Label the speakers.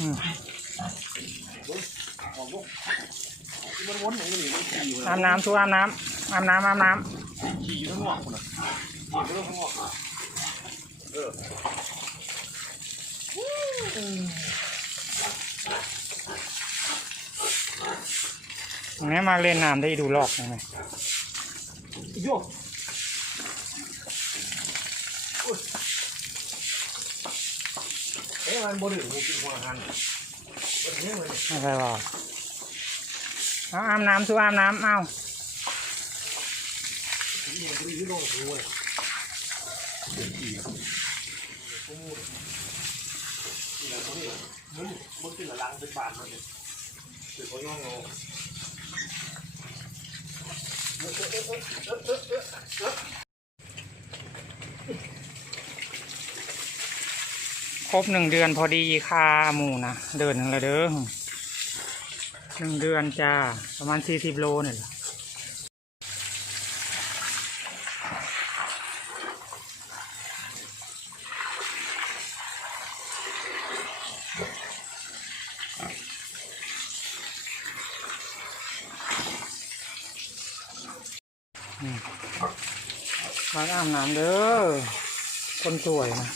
Speaker 1: อืม
Speaker 2: มันวนอย่างนี้มันขี่อยู่
Speaker 1: อาบน้ำชูอาบน้ำอาบน้ำอาบน้
Speaker 2: ขี่อยู่ข้างนอกคนน่ะขี่อยู่ข้างนอกเออำ
Speaker 1: อย่างนี้มาเล่นน้ำได้ดูลอกยังไง
Speaker 2: โย เอ้ยมันบนถึงกูกินหัวอาหารมันเนี้ยมัน
Speaker 1: อะไรวะเอาอาบน้ำชูอาบน้ำเอา
Speaker 2: นี่มันมีที่โลกกูเลยขี่กูนี่แหละตัวนี้มึงมึงกินละลังเป็นบาทมันเลยเดี๋ยวเขาย่องเอา
Speaker 1: ครบหนึ่งเดือนพอดีคาหมูนะเดินแล้วเด้อหนึ่งเดือนจ้าประมาณสี่สิบโลเนี่ยแหละมมาอาบน้ำเด้อ คนสวยนะ